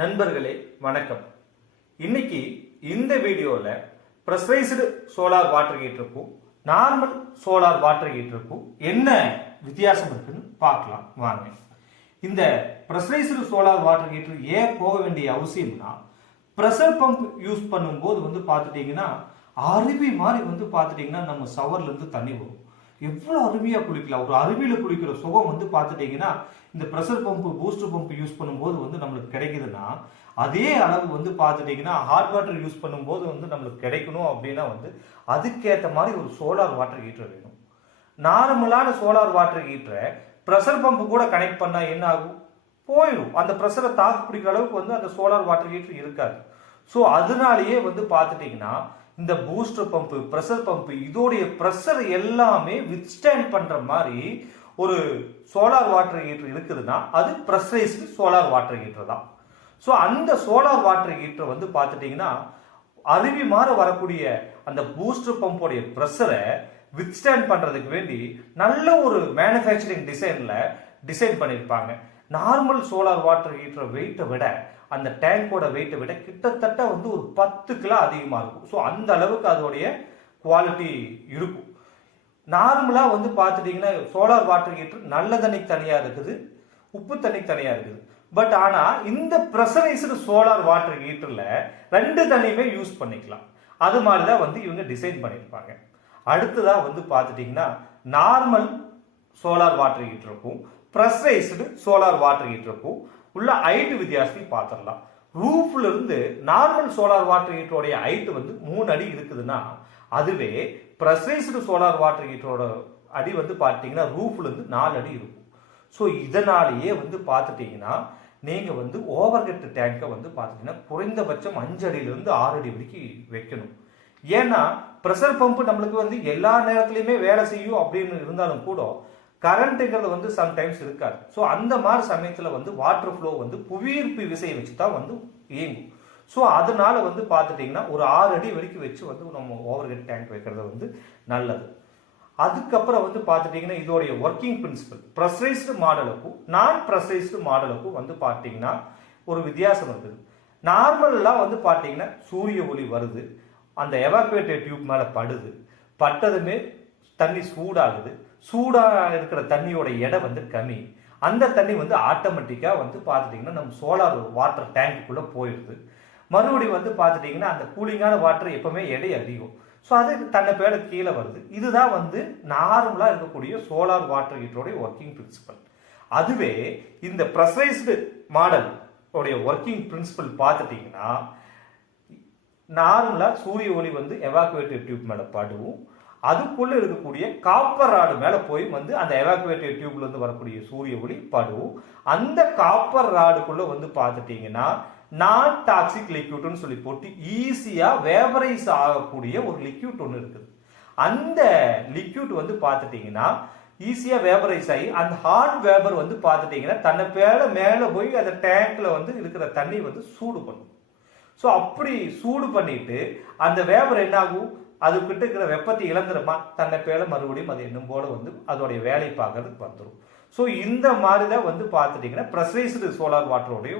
நண்பர்களே வணக்கம். இன்னைக்கு இந்த வீடியோல ப்ரெஷரைஸ்டு சோலார் வாட்டர் ஹீட்டருக்கும் நார்மல் சோலார் வாட்டர் ஹீட்டருக்கும் என்ன வித்தியாசம் இருக்குன்னு பார்க்கலாம் வாங்க. இந்த ப்ரெஷரைஸ்டு சோலார் வாட்டர் ஹீட்டர் ஏன் போக வேண்டிய அவசியம்னா, ப்ரெஷர் பம்ப் யூஸ் பண்ணும்போது பார்த்துட்டீங்கன்னா அருவி மாதிரி பார்த்துட்டீங்கன்னா நம்ம ஷவர்ல இருந்து தண்ணி வரும். எவ்வளவு அருவியா குளிக்கலாம். ஒரு அருவியில குளிக்கிற சுகம் பார்த்துட்டீங்கன்னா இந்த pressure pump booster pump use பண்ணும்போது நம்மளுக்கு கிடைக்குதுன்னா, அதே அளவு பார்த்துட்டீங்கன்னா ஹாட் வாட்டர் யூஸ் பண்ணும்போது நம்மளுக்கு கிடைக்கணும் அப்படின்னா அதுக்கேற்ற மாதிரி ஒரு சோலார் வாட்டர் ஹீட்டர் வேணும். நார்மலான சோலார் வாட்டர் ஹீட்டரை ப்ரெஷர் பம்ப் கூட கனெக்ட் பண்ணா என்ன ஆகும்? போயிடும். அந்த ப்ரெஷரை தாக்கு பிடிக்கிற அளவுக்கு அந்த சோலார் வாட்டர் ஹீட்டர் இருக்காது. ஸோ அதனாலேயே பார்த்துட்டீங்கன்னா இந்த பூஸ்டர் பம்ப் ப்ரெஷர் பம்ப் இதோடைய ப்ரெஷர் எல்லாமே வித்ஸ்டாண்ட் பண்ற மாதிரி ஒரு சோலார் வாட்டர் ஹீட்டர் இருக்குதுன்னா அது ப்ரெஷரைஸ்டு சோலார் வாட்டர் ஹீட்டர் தான். ஸோ அந்த சோலார் வாட்டர் ஹீட்டர் பார்த்துட்டீங்கன்னா அருவி மாதிரி வரக்கூடிய அந்த பூஸ்டர் பம்போடைய ப்ரெஷரை வித்ஸ்டாண்ட் பண்றதுக்கு வேண்டி நல்ல ஒரு மேனுஃபேக்சரிங் டிசைன் பண்ணியிருப்பாங்க. நார்மல் சோலார் வாட்டர் ஹீட்டர் வெயிட்டை விட அந்த டேங்கோட வெயிட்டை விட கிட்டத்தட்ட ஒரு 10 கிலோ அதிகமா இருக்கும். ஸோ அந்த அளவுக்கு அதோடைய குவாலிட்டி இருக்கும். நார்மலா பார்த்துட்டீங்கன்னா சோலார் வாட்டர் ஹீட்டர் நல்ல தண்ணிக்கு தனியா இருக்குது, உப்பு தண்ணிக்கு தனியா இருக்குது. பட் ஆனா இந்த ப்ரெஷரைஸ்டு சோலார் வாட்டர் ஹீட்டர்ல ரெண்டு தண்ணியுமே யூஸ் பண்ணிக்கலாம். அது மாதிரிதான் இவங்க டிசைன் பண்ணியிருப்பாங்க. அடுத்ததா பார்த்துட்டீங்கன்னா நார்மல் சோலார் வாட்டர் ஹீட்டருக்கும் ப்ரெஷரைஸ்டு சோலார் வாட்டர் ஹீட்டருக்கும் உள்ள ஹைட் வித்தியாசத்தையும் பார்த்துடலாம். ரூஃப்ல இருந்து நார்மல் சோலார் வாட்டர் ஹீட்டரோடைய ஹைட் 3 அடி இருக்குதுன்னா, அதுவே ப்ரெஷரைஸ்டு சோலார் வாட்டர் ஹீட்டரோட அடி பார்த்தீங்கன்னா ரூஃப்ல இருந்து 4 அடி இருக்கும். ஸோ இதனாலேயே பார்த்துட்டீங்கன்னா நீங்க ஓவர் ஹெட் டேங்கை பார்த்துட்டீங்கன்னா குறைந்தபட்சம் 5 அடியிலிருந்து 6 அடி வரைக்கும் வைக்கணும். ஏன்னா ப்ரெஷர் பம்ப் நம்மளுக்கு எல்லா நேரத்திலையுமே வேலை செய்யும் அப்படின்னு இருந்தாலும் கூட கரண்ட்ங்கிறது சம்டைம்ஸ் இருக்காது. ஸோ அந்த மாதிரி சமயத்தில் வாட்டர் ஃப்ளோ புவியீர்ப்பு விசையை வச்சு தான் இயங்கும். ஸோ அதனால பார்த்துட்டீங்கன்னா ஒரு 6 அடி வரைக்கும் வச்சு நம்ம ஓவர் ஹெட் டேங்க் வைக்கிறது நல்லது. அதுக்கப்புறம் பார்த்துட்டீங்கன்னா இதோடைய ஒர்க்கிங் பிரின்சிபல் ப்ரெஷரைஸ்டு மாடலுக்கும் நான் ப்ரெஷரைஸ்டு மாடலுக்கும் பார்த்தீங்கன்னா ஒரு வித்தியாசம் இருக்குது. நார்மல்லாம் பார்த்தீங்கன்னா சூரிய ஒளி வருது, அந்த எவாக்குவேட்டர் டியூப் மேலே படுது, பட்டதுமே தண்ணி சூடாகுது. சூடா இருக்கிற தண்ணியோட எடை கம்மி. அந்த தண்ணி ஆட்டோமேட்டிக்கா பார்த்துட்டீங்கன்னா நம்ம சோலார் வாட்டர் டேங்குக்குள்ள போயிடுது. மறுபடியும் பார்த்துட்டீங்கன்னா அந்த கூலிங்கான வாட்டர் எப்பவுமே எடை அதிகம். ஸோ அது தன்னை பேட கீழே வருது. இதுதான் நார்மலா இருக்கக்கூடிய சோலார் வாட்டர் ஹீட்டருடைய ஒர்க்கிங் பிரின்சிபல். அதுவே இந்த ப்ரெஷரைஸ்டு மாடல் உடைய ஒர்க்கிங் பிரின்சிபல் பார்த்துட்டீங்கன்னா நார்மலா சூரிய ஒளி எவாக்குவேட்டர் டியூப் மேல படுவும், அதுக்குள்ள இருக்கக்கூடிய காப்பர் ராடு மேல போய் அந்த எவாக்குவேட்டர் டியூப்ல இருந்து வரக்கூடிய சூரிய ஒளி படுவும். அந்த காப்பர் ராடுக்குள்ள பார்த்துட்டீங்கன்னா நான் டாக்ஸிக் லிக்யூட்னு சொல்லி போட்டு ஈஸியா வேபரைஸ் ஆகக்கூடிய ஒரு லிக்யூட் ஒன்று இருக்குது. அந்த லிக்யூட் பார்த்துட்டீங்கன்னா ஈஸியா வேபரைஸ் ஆகி அந்த ஹாட் வேபர் பார்த்துட்டீங்கன்னா தன்னை மேல போய் அந்த டேங்க்ல இருக்கிற தண்ணி சூடு பண்ணும். ஸோ அப்படி சூடு பண்ணிட்டு அந்த வேபர் என்ன ஆகும்? அது கிட்ட இருக்கிற வெப்பத்தை இழந்துருமா, தன்னை பேல மறுபடியும் அது என்னும் போல அதோடைய வேலை பார்க்கறதுக்கு வந்துடும். ஸோ இந்த மாதிரி தான் பார்த்துட்டீங்கன்னா ப்ரெஷரைஸ்டு சோலார் வாட்டருடைய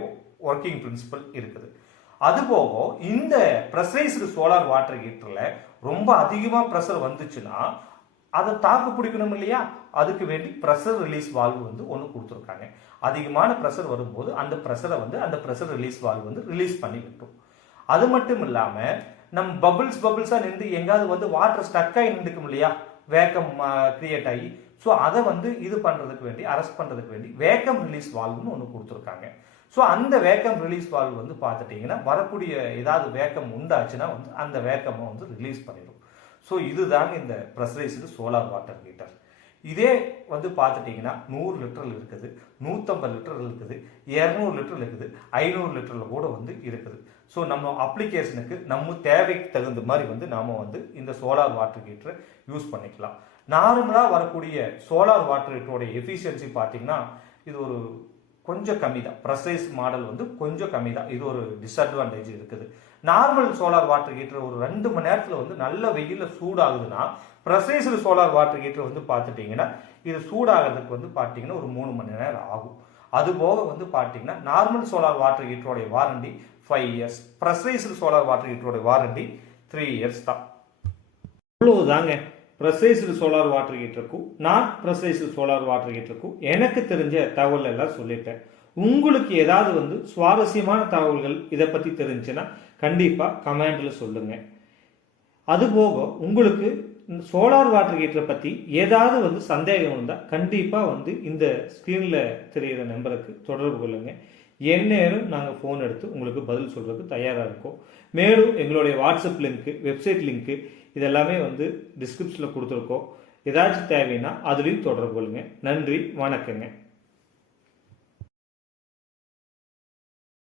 ஒர்க்கிங் பிரின்சிபல் இருக்குது. அதுபோக இந்த ப்ரெஷரைஸ்டு சோலார் வாட்டர் ஹீட்டர்ல ரொம்ப அதிகமா ப்ரெஷர் வந்துச்சுன்னா அதை தாக்கு பிடிக்கணும் இல்லையா, அதுக்கு வேண்டி ப்ரெஷர் ரிலீஸ் வால்வு ஒன்று கொடுத்துருக்காங்க. அதிகமான ப்ரெஷர் வரும்போது அந்த ப்ரெஷரை அந்த ப்ரெஷர் ரிலீஸ் வால்வு ரிலீஸ் பண்ணி விட்டோம். அது மட்டும் இல்லாம நம்ம பபிள்ஸா நின்று எங்காவது வாட்டர் ஸ்டக் ஆகி நின்றுக்கும் இல்லையா, வேக்கம் கிரியேட் ஆகி. ஸோ அதை இது பண்றதுக்கு வேண்டி அரெஸ்ட் பண்றதுக்கு வேண்டி வேக்கம் ரிலீஸ் வால்வுன்னு ஒன்று கொடுத்துருக்காங்க. ஸோ அந்த வேக்கம் ரிலீஸ் வால்வு பார்த்துட்டீங்கன்னா வரக்கூடிய ஏதாவது வேக்கம் உண்டாச்சுன்னா அந்த வேக்கமை ரிலீஸ் பண்ணிடும். ஸோ இதுதாங்க இந்த ப்ரெஷரைஸ்டு சோலார் வாட்டர் ஹீட்டர். இதே பார்த்துட்டீங்கன்னா 100 லிட்டர் இருக்குது, 150 லிட்டர் இருக்குது, 200 லிட்டர் இருக்குது, 500 லிட்டர்ல கூட இருக்குது. ஸோ நம்ம அப்ளிகேஷனுக்கு நம்ம தேவைக்கு தகுந்த மாதிரி நாம இந்த சோலார் வாட்டர் ஹீட்டரை யூஸ் பண்ணிக்கலாம். நார்மலா வரக்கூடிய சோலார் வாட்டர் ஹீட்டரோட எஃபிஷியன்சி பார்த்தீங்கன்னா இது ஒரு கொஞ்சம் கம்மி தான். ப்ரெஷரைஸ் மாடல் கொஞ்சம் கம்மி தான். இது ஒரு டிஸ்அட்வான்டேஜ் இருக்குது. நார்மல் சோலார் வாட்டர் ஹீட்டர் ஒரு 2 மணி நேரத்தில் நல்ல வெயில சூடாகுதுன்னா, ப்ரெஷரைஸ்டு சோலார் வாட்டர் ஹீட்டர் பார்த்துட்டீங்கன்னா இது சூடாகிறதுக்கு பார்த்தீங்கன்னா ஒரு 3 மணி நேரம் ஆகும். அதுபோக வந்து பார்த்தீங்கன்னா நார்மல் சோலார் வாட்டர் ஹீட்டருடைய warranty 5 years, pressurised solar water ஹீட்டருடைய வாரண்டி 3 இயர்ஸ் தான். இவ்வளவுதாங்க ப்ரெஷரைஸ்டு சோலார் வாட்டர் ஹீட்டருக்கும் நான் ப்ரெஷரைஸ்டு சோலார் வாட்டர் ஹீட்டருக்கும் எனக்கு தெரிஞ்ச தகவல் எல்லாம் சொல்லிட்டேன். உங்களுக்கு ஏதாவது வந்து சுவாரஸ்யமான தகவல்கள் இதை பற்றி தெரிஞ்சுன்னா கண்டிப்பாக கமெண்டில் சொல்லுங்கள். அதுபோக உங்களுக்கு சோலார் வாட்டர் ஹீட்டரை பற்றி ஏதாவது வந்து சந்தேகம் இருந்தால் கண்டிப்பாக வந்து இந்த ஸ்க்ரீனில் தெரிகிற நம்பருக்கு தொடர்பு கொள்ளுங்கள். எந்நேரம் நாங்கள் ஃபோன் எடுத்து உங்களுக்கு பதில் சொல்கிறதுக்கு தயாராக இருக்கோம். மேலும் எங்களுடைய வாட்ஸ்அப் லிங்க்கு, வெப்சைட் லிங்க்கு இதெல்லாமே வந்து டிஸ்கிரிப்ஷனில் கொடுத்துருக்கோம். ஏதாச்சும் தேவைன்னா அதுலேயும் தொடர்பு கொள்ளுங்கள். நன்றி, வணக்கங்க.